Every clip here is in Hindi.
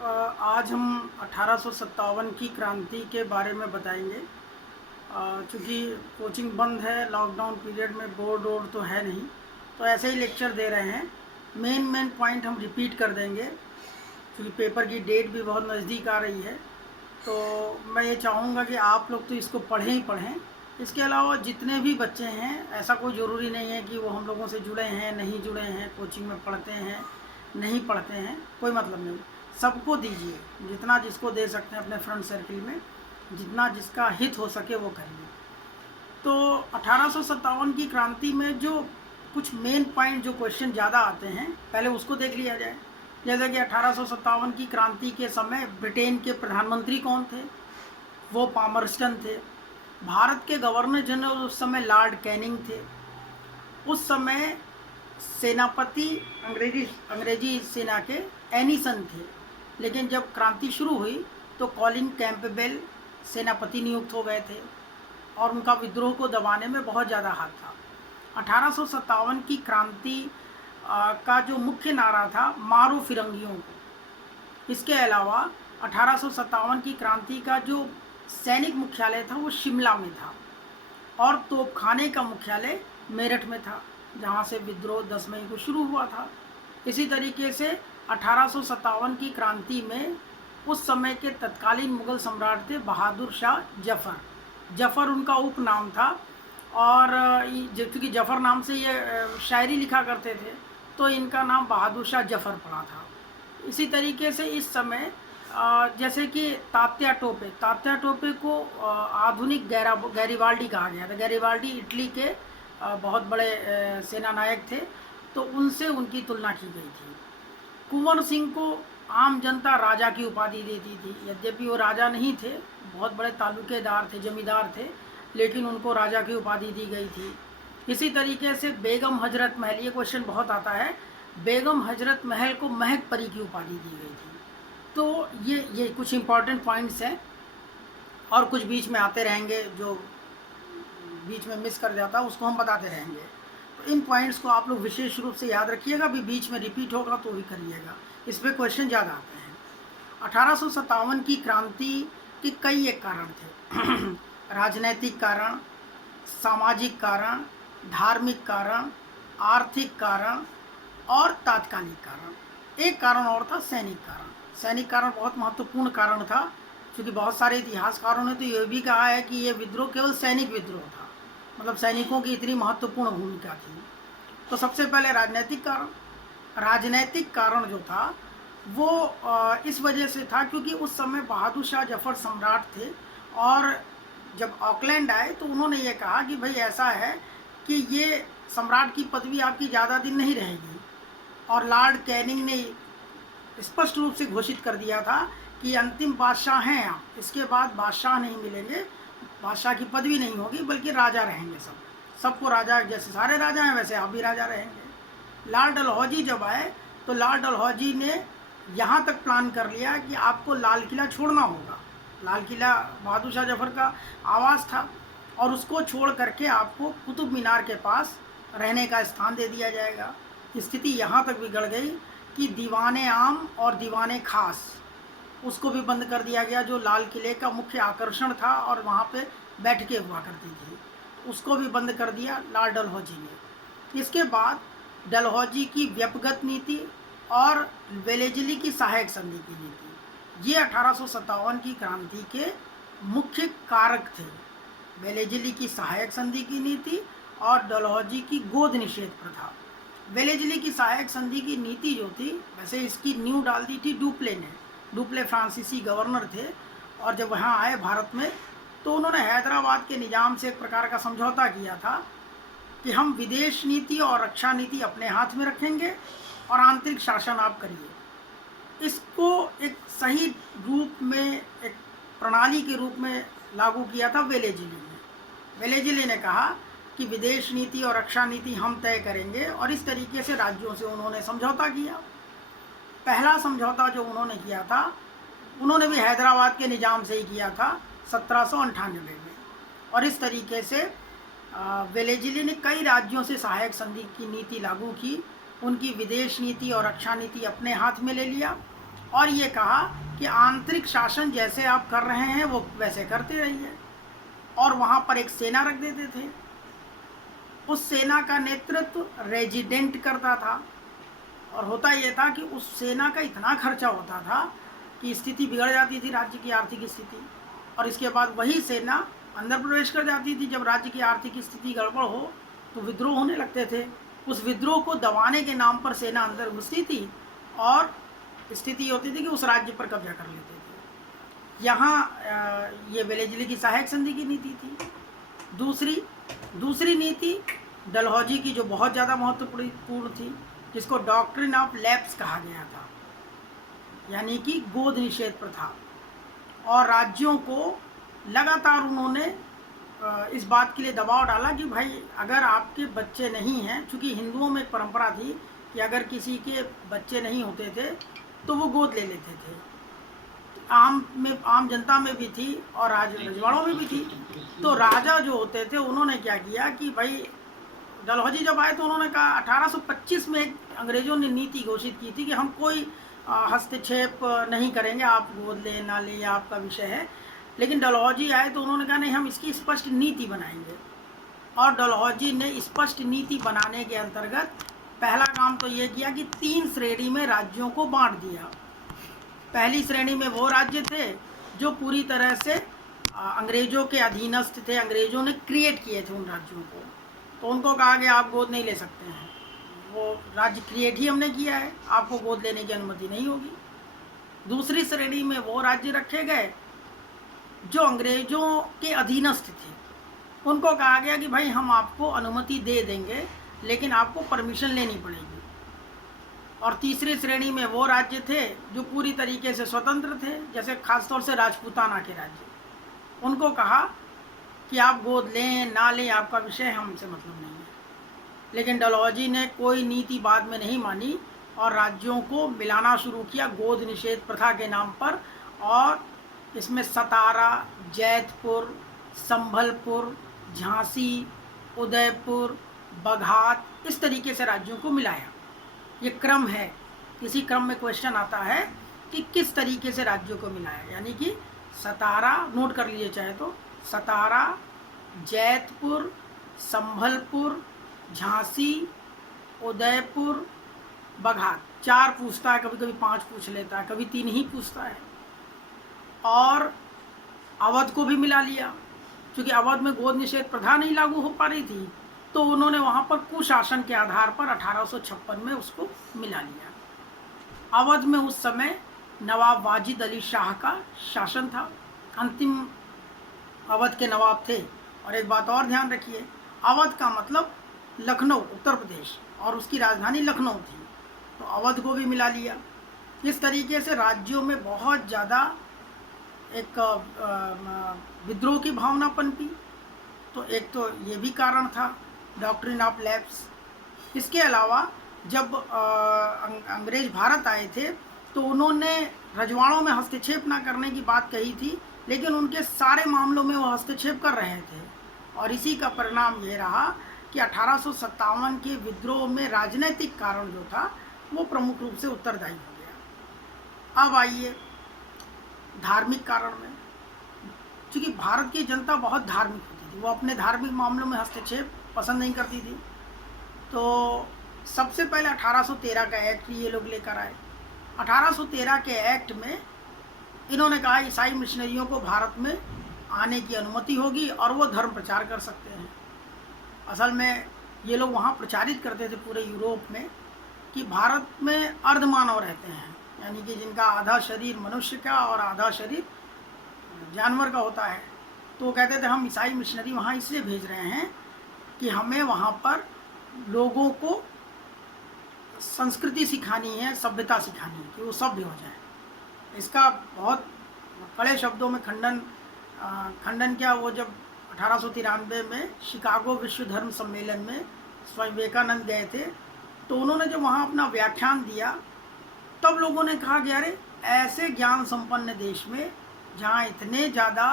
आज हम 1857 की क्रांति के बारे में बताएंगे। चूँकि कोचिंग बंद है, लॉकडाउन पीरियड में बोर्ड वोर्ड तो है नहीं, तो ऐसे ही लेक्चर दे रहे हैं। मेन पॉइंट हम रिपीट कर देंगे, क्योंकि पेपर की डेट भी बहुत नज़दीक आ रही है। तो मैं ये चाहूँगा कि आप लोग तो इसको पढ़ें ही पढ़ें। इसके अलावा जितने भी बच्चे हैं, ऐसा कोई ज़रूरी नहीं है कि वो हम लोगों से जुड़े हैं, नहीं जुड़े हैं, कोचिंग में पढ़ते हैं, नहीं पढ़ते हैं, कोई मतलब नहीं। सबको दीजिए, जितना जिसको दे सकते हैं अपने फ्रेंड सर्किल में, जितना जिसका हित हो सके वो करिए। तो 1857 की क्रांति में जो कुछ मेन पॉइंट, जो क्वेश्चन ज़्यादा आते हैं, पहले उसको देख लिया जाए। जैसे कि 1857 की क्रांति के समय ब्रिटेन के प्रधानमंत्री कौन थे? वो पामरस्टन थे। भारत के गवर्नर जनरल उस समय लॉर्ड कैनिंग थे। उस समय सेनापति अंग्रेजी सेना के एनीसन थे। लेकिन जब क्रांति शुरू हुई तो कॉलिन कैंपबेल सेनापति नियुक्त हो गए थे और उनका विद्रोह को दबाने में बहुत ज़्यादा हाथ था। 1857 की क्रांति का जो मुख्य नारा था, मारो फिरंगियों को। इसके अलावा 1857 की क्रांति का जो सैनिक मुख्यालय था वो शिमला में था और तोपखाने का मुख्यालय मेरठ में था, जहाँ से विद्रोह 10 मई को शुरू हुआ था। इसी तरीके से 1857 की क्रांति में उस समय के तत्कालीन मुगल सम्राट थे बहादुर शाह जफ़र उनका उपनाम था। और क्योंकि जफ़र नाम से ये शायरी लिखा करते थे, तो इनका नाम बहादुर शाह जफ़र पड़ा था। इसी तरीके से इस समय जैसे कि तात्या टोपे को आधुनिक गैरिबाल्डी कहा गया था। गैरिबाल्डी इटली के बहुत बड़े सेना नायक थे, तो उनसे उनकी तुलना की गई थी। कुंवर सिंह को आम जनता राजा की उपाधि देती थी। यद्यपि वो राजा नहीं थे, बहुत बड़े तालुकेदार थे, जमींदार थे, लेकिन उनको राजा की उपाधि दी गई थी। इसी तरीके से बेगम हजरत महल, ये क्वेश्चन बहुत आता है, बेगम हजरत महल को महक परी की उपाधि दी गई थी। तो ये कुछ इम्पॉर्टेंट पॉइंट्स हैं, और कुछ बीच में आते रहेंगे, जो बीच में मिस कर जाता उसको हम बताते रहेंगे। तो इन पॉइंट्स को आप लोग विशेष रूप से याद रखिएगा, भी बीच में रिपीट होगा तो भी करिएगा, इस पर क्वेश्चन ज़्यादा आते हैं। 1857 की क्रांति के कई एक कारण थे। राजनैतिक कारण, सामाजिक कारण, धार्मिक कारण, आर्थिक कारण और तात्कालिक कारण। एक कारण और था, सैनिक कारण। सैनिक कारण बहुत महत्वपूर्ण कारण था, क्योंकि बहुत सारे इतिहासकारों ने तो ये भी कहा है कि ये विद्रोह केवल सैनिक विद्रोह था, मतलब सैनिकों की इतनी महत्वपूर्ण भूमिका थी। तो सबसे पहले राजनैतिक कारण जो था वो इस वजह से था क्योंकि उस समय बहादुर शाह जफ़र सम्राट थे, और जब ऑकलैंड आए तो उन्होंने ये कहा कि भाई ऐसा है कि ये सम्राट की पदवी आपकी ज़्यादा दिन नहीं रहेगी। और लॉर्ड कैनिंग ने स्पष्ट रूप से घोषित कर दिया था कि अंतिम बादशाह हैं आप, इसके बाद बादशाह नहीं मिलेंगे, बादशाह की पदवी नहीं होगी, बल्कि राजा रहेंगे। सबको राजा, जैसे सारे राजा हैं वैसे आप भी राजा रहेंगे। लॉर्ड डलहौजी जब आए तो लॉर्ड डलहौजी ने यहाँ तक प्लान कर लिया कि आपको लाल किला छोड़ना होगा। लाल किला बहादुर शाह जफ़र का आवास था, और उसको छोड़ करके आपको कुतुब मीनार के पास रहने का स्थान दे दिया जाएगा। स्थिति यहाँ तक बिगड़ गई कि दीवाने आम और दीवाने खास, उसको भी बंद कर दिया गया, जो लाल किले का मुख्य आकर्षण था और वहाँ पे बैठकें हुआ करती थी, उसको भी बंद कर दिया लॉर्ड डलहौजी ने। इसके बाद डलहौजी की व्यपगत नीति और वेलेजली की सहायक संधि की नीति, ये 1857 की क्रांति के मुख्य कारक थे। वेलेजली की सहायक संधि की नीति और डलहौजी की गोद निषेध प्रथा। वेलेजली की सहायक संधि की नीति जो थी, वैसे इसकी नींव डाल दी थी डुप्ले ने। डुप्ले फ्रांसीसी गवर्नर थे, और जब वहाँ आए भारत में तो उन्होंने हैदराबाद के निजाम से एक प्रकार का समझौता किया था कि हम विदेश नीति और रक्षा नीति अपने हाथ में रखेंगे और आंतरिक शासन आप करिए। इसको एक सही रूप में, एक प्रणाली के रूप में लागू किया था वेलेजली ने। वेलेजली ने कहा कि विदेश नीति और रक्षा नीति हम तय करेंगे, और इस तरीके से राज्यों से उन्होंने समझौता किया। पहला समझौता जो उन्होंने किया था, उन्होंने भी हैदराबाद के निजाम से ही किया था 1798 में, और इस तरीके से वेलेजली ने कई राज्यों से सहायक संधि की नीति लागू की, उनकी विदेश नीति और रक्षा नीति अपने हाथ में ले लिया। और ये कहा कि आंतरिक शासन जैसे आप कर रहे हैं वो वैसे करते रहिए। और वहाँ पर एक सेना रख देते थे, उस सेना का नेतृत्व रेजिडेंट करता था। और होता ये था कि उस सेना का इतना खर्चा होता था कि स्थिति बिगड़ जाती थी, राज्य की आर्थिक स्थिति। और इसके बाद वही सेना अंदर प्रवेश कर जाती थी। जब राज्य की आर्थिक स्थिति गड़बड़ हो तो विद्रोह होने लगते थे। उस विद्रोह को दबाने के नाम पर सेना अंदर घुसती थी और स्थिति होती थी कि उस राज्य पर कब्जा कर लेते थे। यहाँ ये वेलेस्ली की सहायक संधि की नीति थी। दूसरी नीति डलहौजी की, जो बहुत ज़्यादा महत्वपूर्ण थी, जिसको डॉक्ट्रिन ऑफ लैप्स कहा गया था, यानी कि गोद निषेध प्रथा। और राज्यों को लगातार उन्होंने इस बात के लिए दबाव डाला कि भाई अगर आपके बच्चे नहीं हैं, चूँकि हिंदुओं में एक परंपरा थी कि अगर किसी के बच्चे नहीं होते थे तो वो गोद ले लेते थे। आम जनता में भी थी और रजवाड़ों में भी थी। तो राजा जो होते थे उन्होंने क्या किया कि भाई डलहौजी जब आए तो उन्होंने कहा, 1825 में एक अंग्रेज़ों ने नीति घोषित की थी कि हम कोई हस्तक्षेप नहीं करेंगे, आप गोद ले ना ले आपका विषय है। लेकिन डलहौजी आए तो उन्होंने कहा नहीं, हम इसकी स्पष्ट नीति बनाएंगे। और डलहौजी ने स्पष्ट नीति बनाने के अंतर्गत पहला काम तो ये किया कि 3 श्रेणी में राज्यों को बांट दिया। पहली श्रेणी में वो राज्य थे जो पूरी तरह से अंग्रेज़ों के अधीनस्थ थे, अंग्रेज़ों ने क्रिएट किए थे उन राज्यों को। तो उनको कहा कि आप गोद नहीं ले सकते हैं, वो राज्य क्रिएट ही हमने किया है, आपको गोद लेने की अनुमति नहीं होगी। दूसरी श्रेणी में वो राज्य रखे गए जो अंग्रेज़ों के अधीनस्थ थे, उनको कहा गया कि भाई हम आपको अनुमति दे देंगे लेकिन आपको परमिशन लेनी पड़ेगी। और तीसरी श्रेणी में वो राज्य थे जो पूरी तरीके से स्वतंत्र थे, जैसे खासतौर से राजपूताना के राज्य। उनको कहा कि आप गोद लें ना लें आपका विषय, हमसे मतलब नहीं है। लेकिन डलहौजी ने कोई नीति बाद में नहीं मानी और राज्यों को मिलाना शुरू किया गोद निषेध प्रथा के नाम पर। और इसमें सतारा, जैतपुर, संभलपुर, झांसी, उदयपुर, बघात, इस तरीके से राज्यों को मिलाया। ये क्रम है, इसी क्रम में क्वेश्चन आता है कि किस तरीके से राज्यों को मिलाया। यानी कि सतारा, नोट कर लीजिए चाहे तो, सतारा, जैतपुर, संभलपुर, झांसी, उदयपुर, बघात, 4 पूछता है, कभी कभी 5 पूछ लेता है, कभी 3 ही पूछता है। और अवध को भी मिला लिया, क्योंकि अवध में गोद निषेध प्रथा नहीं लागू हो पा रही थी, तो उन्होंने वहाँ पर कुशासन के आधार पर 1856 में उसको मिला लिया। अवध में उस समय नवाब वाजिद अली शाह का शासन था, अंतिम अवध के नवाब थे। और एक बात और ध्यान रखिए, अवध का मतलब लखनऊ, उत्तर प्रदेश, और उसकी राजधानी लखनऊ थी, तो अवध को भी मिला लिया। इस तरीके से राज्यों में बहुत ज़्यादा एक विद्रोह की भावना पनपी। तो एक तो ये भी कारण था डॉक्ट्रिन ऑफ लैप्स। इसके अलावा जब अंग्रेज भारत आए थे तो उन्होंने रजवाड़ों में हस्तक्षेप ना करने की बात कही थी, लेकिन उनके सारे मामलों में वो हस्तक्षेप कर रहे थे। और इसी का परिणाम ये रहा कि 1857 के विद्रोह में राजनीतिक कारण जो था वो प्रमुख रूप से उत्तरदायी हो गया। अब आइए धार्मिक कारण में। क्योंकि भारत की जनता बहुत धार्मिक होती थी, वो अपने धार्मिक मामलों में हस्तक्षेप पसंद नहीं करती थी। तो सबसे पहले 1813 का एक्ट ये लोग लेकर आए। 1813 के एक्ट में इन्होंने कहा ईसाई मिशनरियों को भारत में आने की अनुमति होगी और वो धर्म प्रचार कर सकते हैं। असल में ये लोग वहाँ प्रचारित करते थे पूरे यूरोप में कि भारत में अर्धमानव रहते हैं, यानी कि जिनका आधा शरीर मनुष्य का और आधा शरीर जानवर का होता है। तो वो कहते थे हम ईसाई मिशनरी वहाँ इसलिए भेज रहे हैं कि हमें वहाँ पर लोगों को संस्कृति सिखानी है, सभ्यता सिखानी है, कि वो सभ्य हो जाए। इसका बहुत कड़े शब्दों में खंडन क्या, वो जब 1893 में शिकागो विश्व धर्म सम्मेलन में स्वामी विवेकानंद गए थे, तो उन्होंने जब वहाँ अपना व्याख्यान दिया तब लोगों ने कहा कि अरे ऐसे ज्ञान संपन्न देश में जहाँ इतने ज़्यादा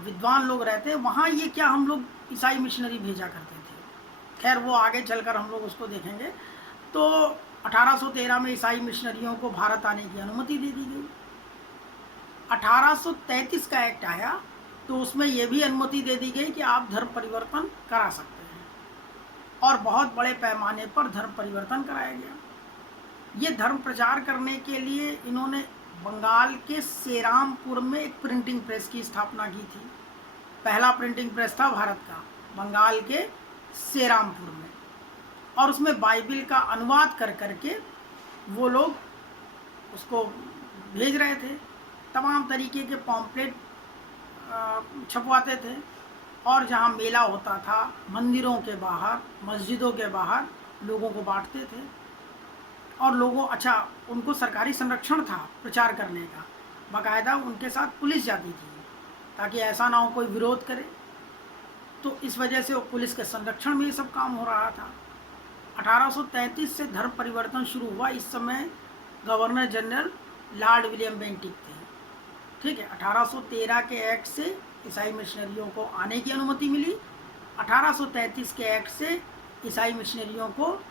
विद्वान लोग रहते हैं, वहाँ ये क्या हम लोग ईसाई मिशनरी भेजा करते थे। खैर वो आगे चलकर हम लोग उसको देखेंगे। तो 1813 में ईसाई मिशनरियों को भारत आने की अनुमति दे दी गई। 1833 का एक्ट आया तो उसमें यह भी अनुमति दे दी गई कि आप धर्म परिवर्तन करा सकते हैं, और बहुत बड़े पैमाने पर धर्म परिवर्तन कराया गया। ये धर्म प्रचार करने के लिए इन्होंने बंगाल के सेरामपुर में एक प्रिंटिंग प्रेस की स्थापना की थी। पहला प्रिंटिंग प्रेस था भारत का बंगाल के सेरामपुर में, और उसमें बाइबिल का अनुवाद कर करके वो लोग उसको भेज रहे थे। तमाम तरीके के पॉम्पलेट छपवाते थे, और जहाँ मेला होता था मंदिरों के बाहर, मस्जिदों के बाहर लोगों को बांटते थे। और लोगों उनको सरकारी संरक्षण था प्रचार करने का, बाकायदा उनके साथ पुलिस जाती थी ताकि ऐसा ना हो कोई विरोध करे। तो इस वजह से वो पुलिस के संरक्षण में ये सब काम हो रहा था। 1833 से धर्म परिवर्तन शुरू हुआ। इस समय governor general Lord William Bentinck थे। ठीक है, 1813 के एक्ट से ईसाई मिशनरियों को आने की अनुमति मिली। 1833 के एक्ट से ईसाई मिशनरियों को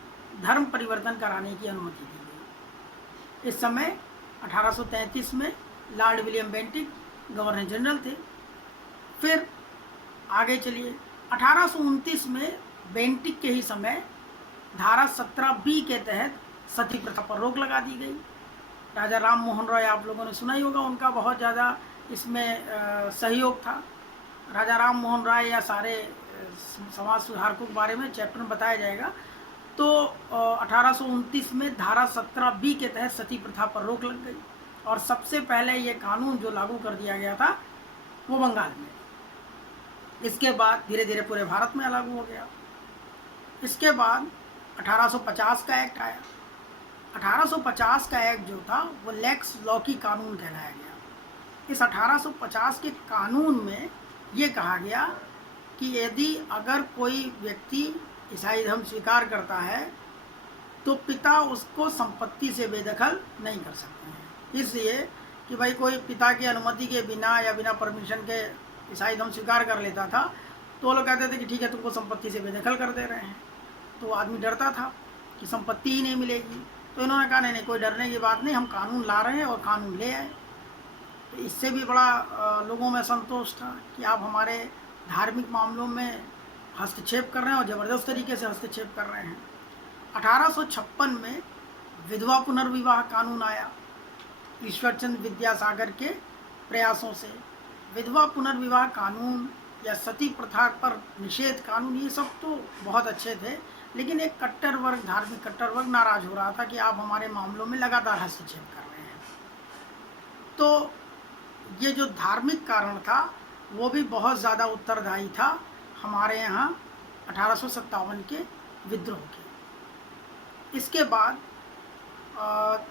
धर्म परिवर्तन कराने की अनुमति दी गई। इस समय 1833 में Lord William Bentinck governor general थे। फिर आगे चलिए, 1829 में बेंटिक के ही समय धारा 17B के तहत सती प्रथा पर रोक लगा दी गई। राजा राम मोहन रॉय, आप लोगों ने सुना ही होगा, उनका बहुत ज़्यादा इसमें सहयोग था। राजा राम मोहन रॉय या सारे समाज सुधारकों के बारे में चैप्टर में बताया जाएगा। तो 1829 में धारा 17B के तहत सती प्रथा पर रोक लग गई, और सबसे पहले ये कानून जो लागू कर दिया गया था वो बंगाल में। इसके बाद धीरे धीरे पूरे भारत में लागू हो गया। इसके बाद 1850 का एक्ट आया। 1850 का एक्ट जो था वो लेक्स लॉकी कानून कहलाया गया। इस 1850 के कानून में ये कहा गया कि यदि अगर कोई व्यक्ति ईसाई धर्म स्वीकार करता है तो पिता उसको संपत्ति से बेदखल नहीं कर सकते हैं। इसलिए कि भाई कोई पिता की अनुमति के बिना या बिना परमिशन के ईसाई धर्म स्वीकार कर लेता था तो वो लोग कहते थे कि ठीक है, तुमको संपत्ति से बेदखल कर दे रहे हैं। तो आदमी डरता था कि संपत्ति ही नहीं मिलेगी। तो इन्होंने कहा नहीं, कोई डरने की बात नहीं, हम कानून ला रहे हैं और कानून ले आए। तो इससे भी बड़ा लोगों में संतोष था कि आप हमारे धार्मिक मामलों में हस्तक्षेप कर रहे हैं, और ज़बरदस्त तरीके से हस्तक्षेप कर रहे हैं। 1856 में विधवा पुनर्विवाह कानून आया। ईश्वरचंद विद्यासागर के प्रयासों से विधवा पुनर्विवाह कानून या सती प्रथा पर निषेध कानून, ये सब तो बहुत अच्छे थे, लेकिन एक कट्टर वर्ग, धार्मिक कट्टर वर्ग नाराज हो रहा था कि आप हमारे मामलों में लगातार हस्तक्षेप कर रहे हैं। तो ये जो धार्मिक कारण था वो भी बहुत ज़्यादा उत्तरदायी था हमारे यहाँ 1857 के विद्रोह के। इसके बाद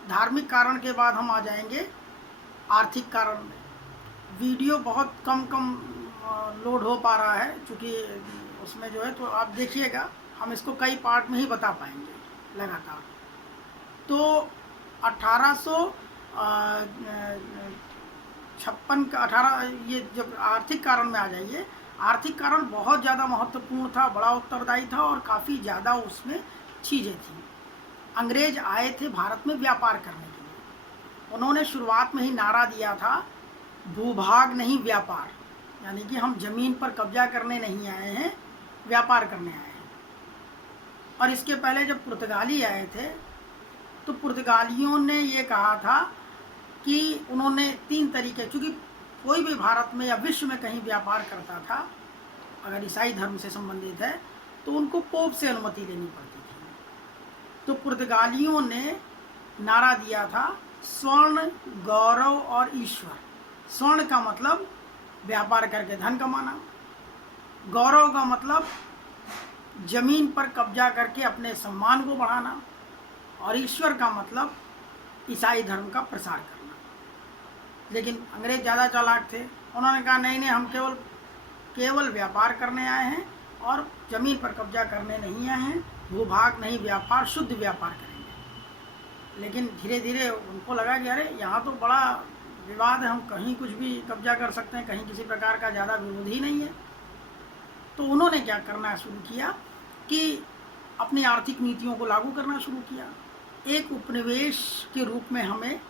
धार्मिक कारण के बाद हम आ जाएंगे आर्थिक कारण में। वीडियो बहुत कम लोड हो पा रहा है क्योंकि उसमें जो है, तो आप देखिएगा, हम इसको कई पार्ट में ही बता पाएंगे लगातार। तो 1856 का 18 ये जब आर्थिक कारण में आ जाइए, आर्थिक कारण बहुत ज़्यादा महत्वपूर्ण था, बड़ा उत्तरदायी था, और काफ़ी ज़्यादा उसमें चीज़ें थी। अंग्रेज आए थे भारत में व्यापार करने के लिए। उन्होंने शुरुआत में ही नारा दिया था, भूभाग नहीं व्यापार, यानी कि हम ज़मीन पर कब्जा करने नहीं आए हैं, व्यापार करने आए हैं। और इसके पहले जब पुर्तगाली आए थे तो पुर्तगालियों ने ये कहा था कि उन्होंने 3 तरीके, चूँकि कोई भी भारत में या विश्व में कहीं व्यापार करता था अगर ईसाई धर्म से संबंधित है तो उनको पोप से अनुमति लेनी पड़ती थी। तो पुर्तगालियों ने नारा दिया था, स्वर्ण, गौरव और ईश्वर। स्वर्ण का मतलब व्यापार करके धन कमाना, गौरव का मतलब जमीन पर कब्जा करके अपने सम्मान को बढ़ाना, और ईश्वर का मतलब ईसाई धर्म का प्रसार करना। लेकिन अंग्रेज ज़्यादा चालाक थे, उन्होंने कहा नहीं, हम केवल व्यापार करने आए हैं और ज़मीन पर कब्जा करने नहीं आए हैं, भूभाग नहीं व्यापार, शुद्ध व्यापार करेंगे। लेकिन धीरे धीरे उनको लगा कि अरे यहाँ तो बड़ा विवाद है, हम कहीं कुछ भी कब्जा कर सकते हैं, कहीं किसी प्रकार का ज़्यादा विरोध ही नहीं है। तो उन्होंने क्या करना शुरू किया कि अपनी आर्थिक नीतियों को लागू करना शुरू किया। एक उपनिवेश के रूप में हमें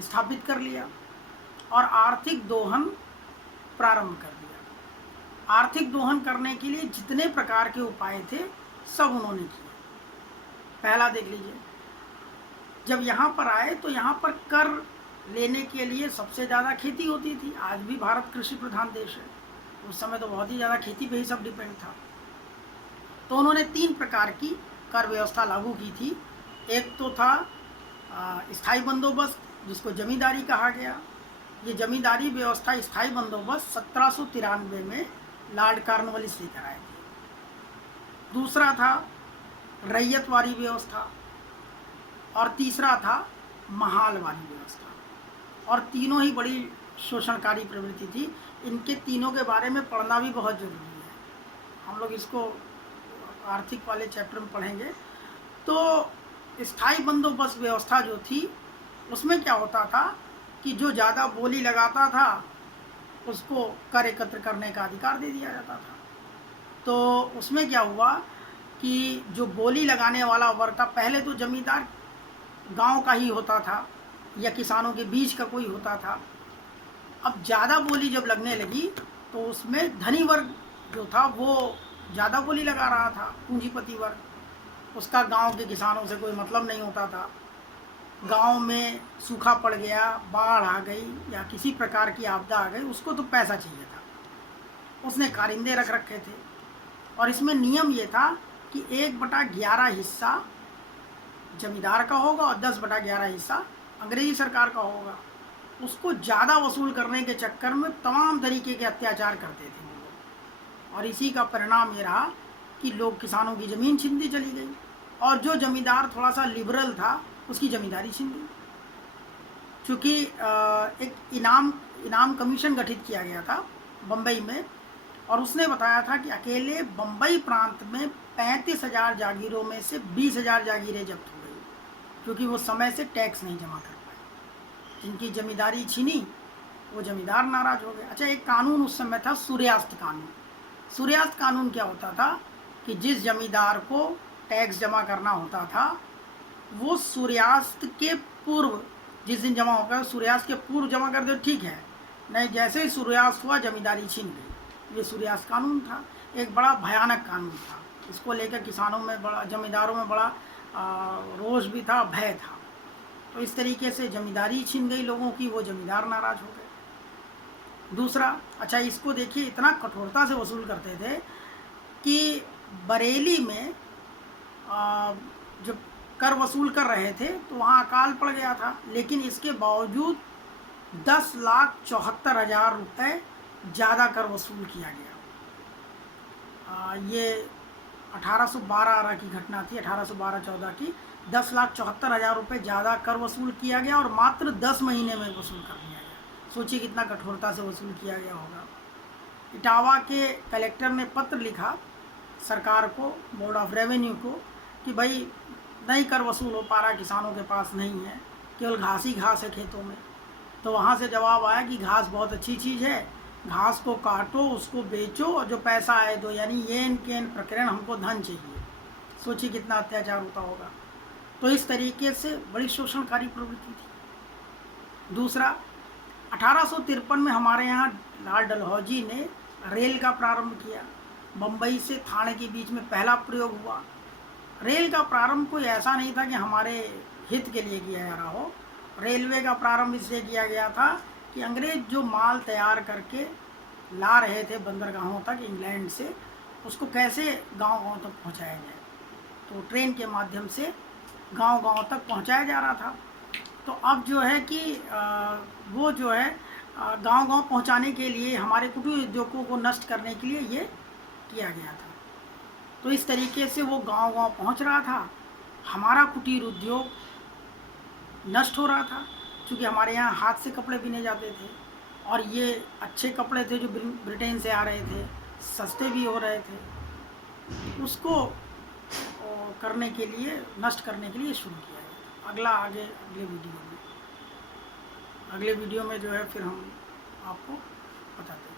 स्थापित कर लिया और आर्थिक दोहन प्रारंभ कर दिया। आर्थिक दोहन करने के लिए जितने प्रकार के उपाय थे सब उन्होंने किए। पहला देख लीजिए, जब यहाँ पर आए तो यहाँ पर कर लेने के लिए सबसे ज़्यादा खेती होती थी। आज भी भारत कृषि प्रधान देश है, उस समय तो बहुत ही ज़्यादा खेती पे ही सब डिपेंड था। तो उन्होंने 3 प्रकार की कर व्यवस्था लागू की थी। एक तो था स्थायी बंदोबस्त, जिसको जमींदारी कहा गया। ये जमींदारी व्यवस्था, स्थायी बंदोबस्त 1793 में लॉर्ड कॉर्नवालिस लेकर आए थे। दूसरा था रैयतवारी व्यवस्था और तीसरा था महालवारी व्यवस्था। और तीनों ही बड़ी शोषणकारी प्रवृत्ति थी। इनके तीनों के बारे में पढ़ना भी बहुत ज़रूरी है। हम लोग इसको आर्थिक वाले चैप्टर में पढ़ेंगे। तो स्थायी बंदोबस्त व्यवस्था जो थी, उसमें क्या होता था कि जो ज़्यादा बोली लगाता था उसको कर एकत्र करने का अधिकार दे दिया जाता था। तो उसमें क्या हुआ कि जो बोली लगाने वाला वर्ग था, पहले तो जमींदार गांव का ही होता था या किसानों के बीच का कोई होता था। अब ज़्यादा बोली जब लगने लगी तो उसमें धनी वर्ग जो था वो ज़्यादा बोली लगा रहा था। पूंजीपति वर्ग, उसका गांव के किसानों से कोई मतलब नहीं होता था। गांव में सूखा पड़ गया, बाढ़ आ गई या किसी प्रकार की आपदा आ गई, उसको तो पैसा चाहिए था। उसने कारिंदे रख रखे थे और इसमें नियम ये था कि 1/11 हिस्सा जमींदार का होगा और 10/11 हिस्सा अंग्रेजी सरकार का होगा। उसको ज़्यादा वसूल करने के चक्कर में तमाम तरीके के अत्याचार करते थे वो लोग, और इसी का परिणाम ये रहा कि लोग किसानों की ज़मीन छीनती चली गई और जो जमींदार थोड़ा सा लिबरल था उसकी ज़मींदारी छीन गई। चूँकि एक इनाम कमीशन गठित किया गया था बम्बई में, और उसने बताया था कि अकेले बम्बई प्रांत में 35,000 जागीरों में से 20,000 जागीरें जब्त हो गई, क्योंकि वो समय से टैक्स नहीं जमा कर पाए। जिनकी जमींदारी छीनी वो जमींदार नाराज हो गए। अच्छा, एक कानून उस समय था, सूर्यास्त कानून। सूर्यास्त कानून क्या होता था कि जिस जमींदार को टैक्स जमा करना होता था वो सूर्यास्त के पूर्व, जिस दिन जमा होगा सूर्यास्त के पूर्व जमा कर दो, ठीक है, नहीं जैसे ही सूर्यास्त हुआ जमींदारी छीन गई। ये सूर्यास्त कानून था, एक बड़ा भयानक कानून था। इसको लेकर किसानों में बड़ा, जमींदारों में बड़ा रोष भी था, भय था। तो इस तरीके से जमींदारी छीन गई लोगों की, वो जमींदार नाराज हो गए। दूसरा, अच्छा इसको देखिए, इतना कठोरता से वसूल करते थे कि बरेली में जब कर वसूल कर रहे थे तो वहाँ अकाल पड़ गया था, लेकिन इसके बावजूद 10,74,000 रुपये ज़्यादा कर वसूल किया गया। ये 1812 की घटना थी, 1812-14 की। 10,74,000 रुपये ज़्यादा कर वसूल किया गया और मात्र 10 महीने में वसूल कर दिया गया। सोचिए कितना कठोरता से वसूल किया गया होगा। इटावा के कलेक्टर ने पत्र लिखा सरकार को, बोर्ड ऑफ रेवेन्यू को, कि भाई नहीं कर वसूल हो पा रहा, किसानों के पास नहीं है, केवल घास ही घास है खेतों में। तो वहाँ से जवाब आया कि घास बहुत अच्छी चीज़ है, घास को काटो, उसको बेचो और जो पैसा आए दो, यानी येन केन प्रकरण, हमको धन चाहिए। सोचिए कितना अत्याचार होता होगा। तो इस तरीके से बड़ी शोषणकारी प्रवृत्ति थी। दूसरा, 1853 में हमारे यहाँ लॉर्ड डलहौजी ने रेल का प्रारंभ किया। बम्बई से थाने के बीच में पहला प्रयोग हुआ। रेल का प्रारंभ कोई ऐसा नहीं था कि हमारे हित के लिए किया जा रहा हो। रेलवे का प्रारंभ इसलिए किया गया था कि अंग्रेज जो माल तैयार करके ला रहे थे बंदरगाहों तक इंग्लैंड से, उसको कैसे गांव-गांव तक पहुंचाया जाए। तो ट्रेन के माध्यम से गांव-गांव तक पहुंचाया जा रहा था। तो अब जो है कि वो जो है गांव-गांव पहुंचाने के लिए, हमारे कुटीर उद्योगों को नष्ट करने के लिए ये किया गया था। तो इस तरीके से वो गांव-गांव पहुंच रहा था, हमारा कुटीर उद्योग नष्ट हो रहा था। क्योंकि हमारे यहाँ हाथ से कपड़े बुने जाते थे और ये अच्छे कपड़े थे जो ब्रिटेन से आ रहे थे, सस्ते भी हो रहे थे। उसको करने के लिए, नष्ट करने के लिए शुरू किया गया। अगले वीडियो में जो है फिर हम आपको बताते हैं।